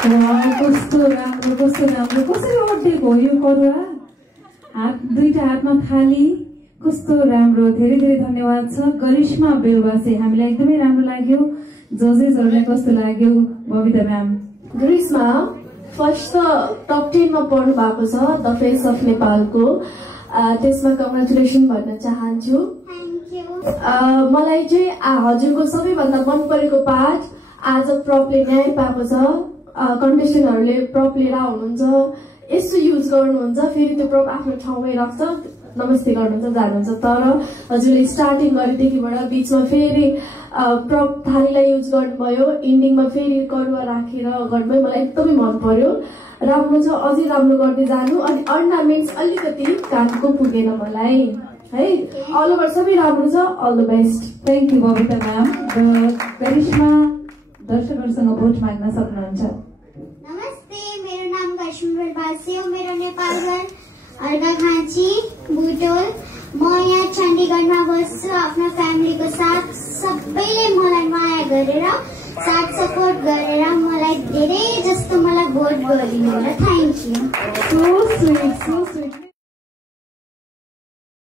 कस्तो राम्रो कसरी अड्डेको यो करुवा हात दुईटा हातमा खाली कस्तो राम्रो धेरै धेरै धन्यवाद छ गरिश्मा बेउवासे हामीलाई एकदमै राम्रो लाग्यो जजेसहरुलाई कस्तो लाग्यो बबिता म्याम गरिश्मा फर्स्ट टप 10 मा पढ्नु भएको छ द फेस अफ नेपालको त्यसमा कङ्ग्रेचुलेसन भन्न चाहन्छु थ्यांक यू मलाई चाहिँ हजुरको सबैभन्दा मन परेको पार्ट आज प्रपले न्याय पाएको छ कन्टेस्टेन्टहरुले प्रप लिएर आउनुहुन्छ यसो युज गर्नुहुन्छ फेरि त्यो प्रप आफ्नो ठाउँमै राख्छ नमस्ते गर्नुहुन्छ जानुहुन्छ तर हजुरले स्टार्टिङ गरेदेखिबाट बीचमा फेरि प्रप थालीलाई युज गर्नुभयो एन्डिङमा फेरि करुवा राखेर गर्नुभयो मलाई एकदमै मन पर्यो राम्रो छ अझै राम्रो गर्दै जानु अनि अर्नामेन्ट्स अलिकति कानको पुगेन मलाई है अल ओभर सबै राम्रो छ all the best thank you Babita ma'am र गरिश्मा दर्शकहरुसँग भोट माग्न सक्नुहुन्छ नमस्ते मेरो नाम गरिश्मा बासी हो मेरो नेपाल घर अर्घाखाँची बुटोल म यहाँ चण्डीगढमा बस्छु आफ्नो फ्यामिलीको साथ सबैले मलाई माया गरेर साथ सपोर्ट गरेर मलाई धेरै जस्तो मलाई भोट गरिदिनु होला थ्यांक यू सो स्वीट